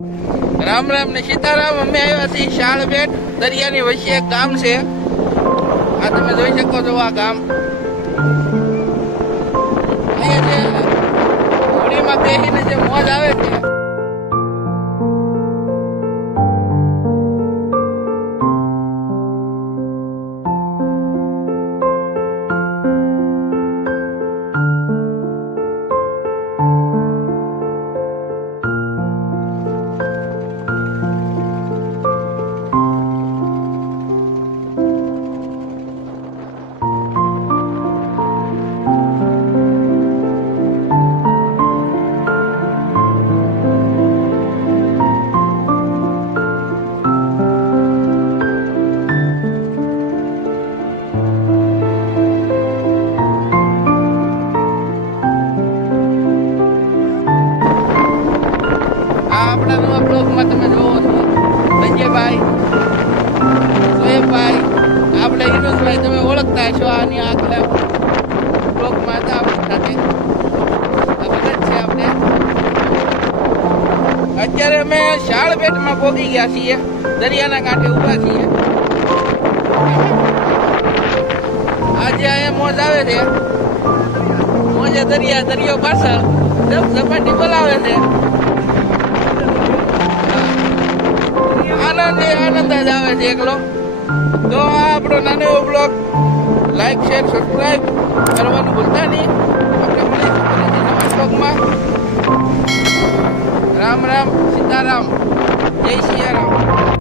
રામ રામ ને સીતારામ. અમે આવ્યા છીએ શાળબેટ દરિયાની વચ્ચે એક ગામ છે. આ તમે જોઈ શકો છો આ ગામ. અહીંયા જે હોળીમાં બેસીને જે મોજ આવે છે. આપણા નવા બ્લોગમાં તમે જોવો છો સંજયભાઈ, સોએબભાઈ, આપણે હિરુજભાઈ તમે ઓળખતા છો. આની આગલા બ્લોગમાં હતા આપણી સાથે. આ બધા જ છે આપણે. અત્યારે અમે શાળબેટમાં પહોંચી ગયા છીએ. દરિયાના કાંઠે ઊભા છીએ. આજે અહીંયા મોજ આવે છે. મોજે દરિયો પાછળ સપાટી બોલાવે છે. આનંદ જ આવે છે એકલો. તો આ આપણો નાનો એવો બ્લોગ લાઈક શેર સબસ્ક્રાઈબ કરવાનું ભૂલતા નહીં. આપણે મળીશું નવા બ્લોગમાં. રામ રામ સીતારામ, જય સિયારામ.